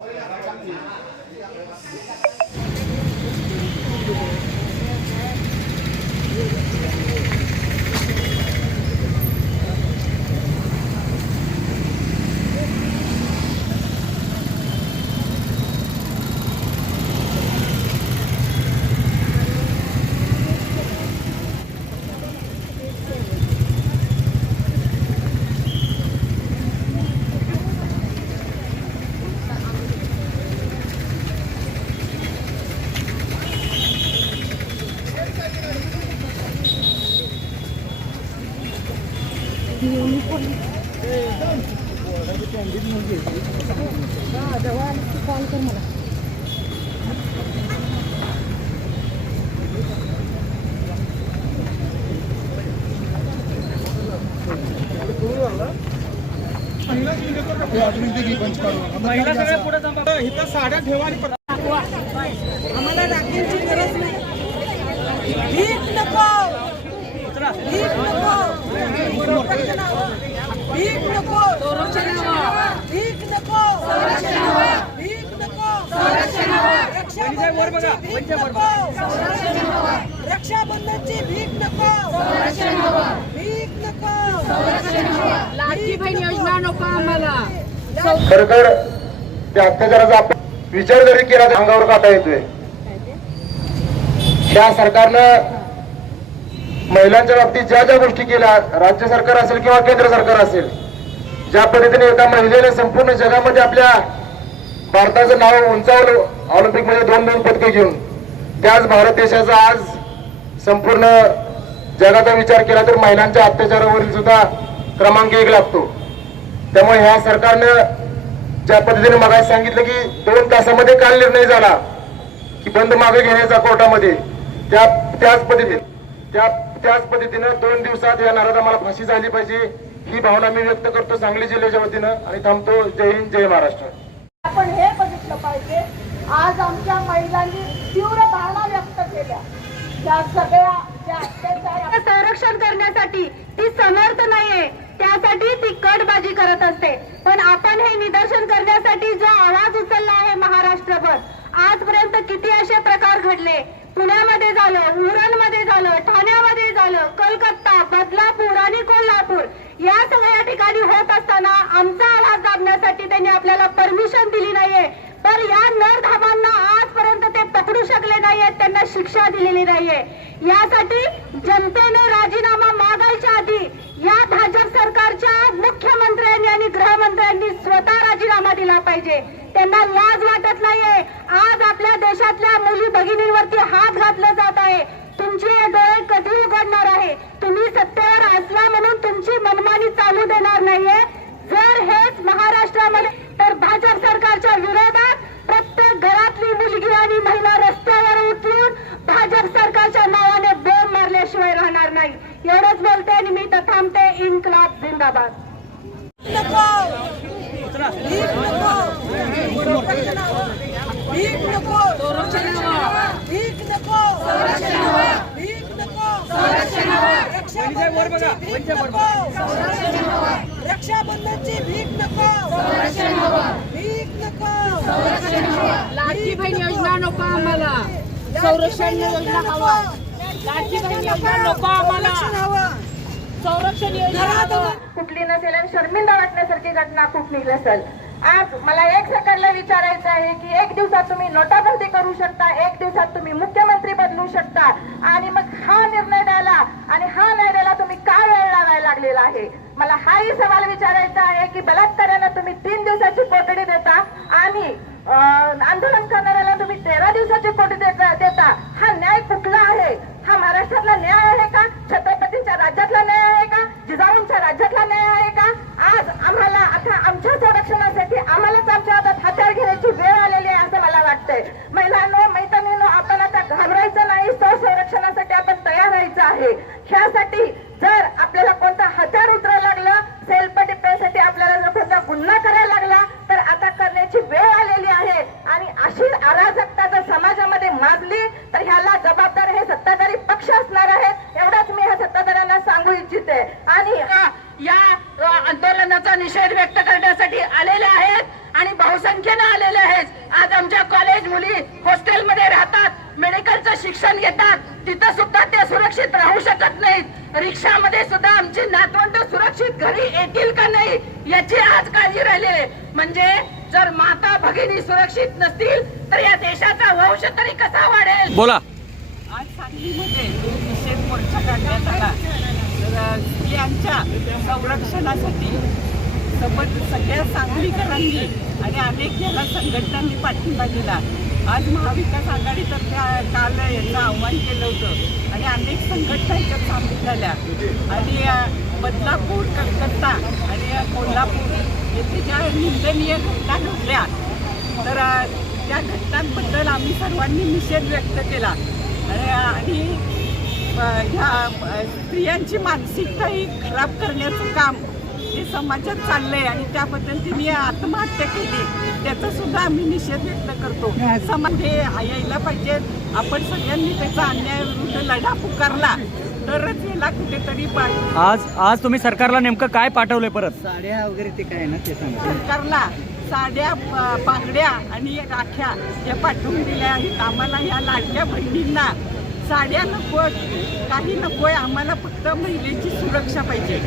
哎呀，张姐。महिला सगळ्या पुढे इथं साड्या ठेवा आणि आम्हाला राखेलची गरज नाही. भीक नको. भीक नको संरक्षण भीक नको संरक्षण भीक नको संरक्षण रक्षाबंधनची भीक नको संरक्षण भीक नको संरक्षण नको लाडकी बहीण योजना नको आम्हाला. खरखर त्या अत्याचाराचा आपण विचार जरी केला तर अंगावर काटा येतोय. या सरकारनं महिलांच्या बाबतीत ज्या ज्या गोष्टी केल्या राज्य सरकार असेल किंवा केंद्र सरकार असेल ज्या पद्धतीने एका महिलेने संपूर्ण जगामध्ये आपल्या भारताचं नाव उंचावलं ऑलिम्पिकमध्ये दोन दोन पदके घेऊन त्याच भारत देशाचा आज संपूर्ण जगाचा विचार केला तर महिलांच्या अत्याचारावरील सुद्धा क्रमांक एक लागतो. त्यामुळे ह्या सरकारनं ज्या पद्धतीने मला सांगितलं की दोन तासामध्ये काल निर्णय झाला की बंद मागे घेण्याचा कोर्टामध्ये त्या त्याच पद्धतीने त्या त्याच पद्धतीनं दोन दिवसात या नाराज आम्हाला फाशी झाली पाहिजे. ही भावना मी व्यक्त करतो सांगली जिल्ह्याच्या वतीनं आणि थांबतो. जय हिंद जय महाराष्ट्र. आपण हे बघितलं पाहिजे. आज आमच्या महिलांनी तीव्र भावना व्यक्त केल्या. त्या सगळ्या ज्या अत्याचार संरक्षण करण्यासाठी ती समर्थ नाहीये. त्यासाठी ती कटबाजी करत असते. पण आपण हे निदर्शन करण्यासाठी जो आवाज उचलला आहे महाराष्ट्रभर आजपर्यंत किती असे प्रकार घडले? पुण्यामध्ये झालं उरणमध्ये झालं ठाण्यामध्ये झालं कलकत्ता बदलापूर आणि कोल्हापूर या सगळ्या ठिकाणी होत असताना आमचा आवाज दाबण्यासाठी त्यांनी आपल्याला परमिशन दिली नाहीये. तर या नरधामांना आजपर्यंत ते पकडू शकले नाहीयेत त्यांना शिक्षा दिलेली नाहीये. यासाठी जनतेने राजीनामा मागायच्या आधी या भाजप सरकारच्या मुख्यमंत्र्यांनी आणि गृहमंत्र्यांनी स्वतः राजीनामा दिला पाहिजे. त्यांना लाज वाटत नाहीये. आज आपल्या देशातल्या मुली भगिनी नाही. एवढंच बोलते आणि मी तर थांबते. इन्कलाब जिंदाबाद. नको भीक नको. संरक्षण हवं. भीक नको. भीक नको. भीक नको. रक्षाबंधनची भीक नको. रक्षाबंधनची भीक नको. भीक नको. लाडकी बहीण योजना नको आम्हाला. संरक्षण योजना हवा. हवं संरक्षण कुठली नसेल आणि शर्मिंदा वाटण्यासारखी घटना कुठली नसेल आज मला एक सरकारला विचारायचं आहे की एक दिवसात तुम्ही नोटाबंदी करू शकता एक दिवसात तुम्ही मुख्यमंत्री बदलू शकता. आणि मग हा निर्णय द्यायला आणि हा निर्णय द्यायला तुम्ही का वेळ लावायला लागलेला आहे? मला हाही सवाल विचारायचा आहे की बलात्काराला तुम्ही तीन दिवसाची कोठडी देता आणि आंदोलन करणाऱ्याला तुम्ही तेरा दिवसाची कोठडी देता देता? हा न्याय कुठला आहे? महाराष्ट्रातला न्याय आहे का? छत्रपतींच्या राज्यातला न्याय आहे का? जिजाऊंच्या राज्यातला न्याय आहे का? आज आम्हाला आता आमच्या संरक्षणासाठी आम्हालाच आमच्या हातात हत्यार घेण्याची वेळ आलेली आहे असं मला वाटतंय. महिलांनो मैत्रिणींनो आपण आता घाबरायचं नाही. स्वसंरक्षणासाठी आपण तयार व्हायचं आहे. ह्यासाठी जर आपल्याला कोणता हत्यार उतरायला लागलं सेल्फ डिफेन्ससाठी आपल्याला जर कोणता गुन्हा करायला लागला तर आता करण्याची वेळ आलेली आहे आणि अशी अराजकता जर समाजामध्ये माजली तर ह्याला जबाबदार हे सत्ताधारी पक्ष असणार आहेत कॉलेज मुली हॉस्टेलमध्ये राहतात मेडिकलचं शिक्षण घेतात तिथं सुद्धा ते सुरक्षित राहू शकत नाहीत रिक्षामध्ये सुद्धा आमची नातवंड सुरक्षित घरी येतील का नाही याची आज काळजी राहिलेली आहे. म्हणजे जर माता भगिनी सुरक्षित नसतील तर या देशाचा वंश तरी कसा वाढेल? बोला. आज सांगलीमध्ये निषेध मोर्चा काढण्यात आला. तर स्त्रियांच्या संरक्षणासाठी सोबत सगळ्या सांगलीकरांनी आणि अनेक याला संघटनांनी पाठिंबा दिला. आज महाविकास आघाडीतर्फे काल याचं आव्हान केलं होतं. अनेक संघटना याच्यात सामील झाल्या. आणि बदलापूर कलकत्ता आणि कोल्हापूर येथे ज्या निंदनीय घटना घडल्या तर त्या घटनांबद्दल आम्ही सर्वांनी निषेध व्यक्त केला. आणि आणि ह्या स्त्रियांची मानसिकता ही खराब करण्याचं काम हे समाजात चाललंय आणि त्या पद्धतीने आत्महत्या केली त्याचा सुद्धा आम्ही निषेध व्यक्त करतो. समाज हे यायला पाहिजे. आपण सगळ्यांनी त्याचा अन्यायाविरुद्ध लढा पुकारला तरच याला कुठेतरी आज आज तुम्ही सरकारला नेमकं काय पाठवलंय परत? साड्या वगैरे ते काय ना ते सांगा सरकारला साड्या बांगड्या आणि राख्या या पाठवून दिल्या आहेत. आम्हाला या लाडक्या बहिणींना साड्या नको काही नकोय. आम्हाला फक्त महिलेची सुरक्षा पाहिजे.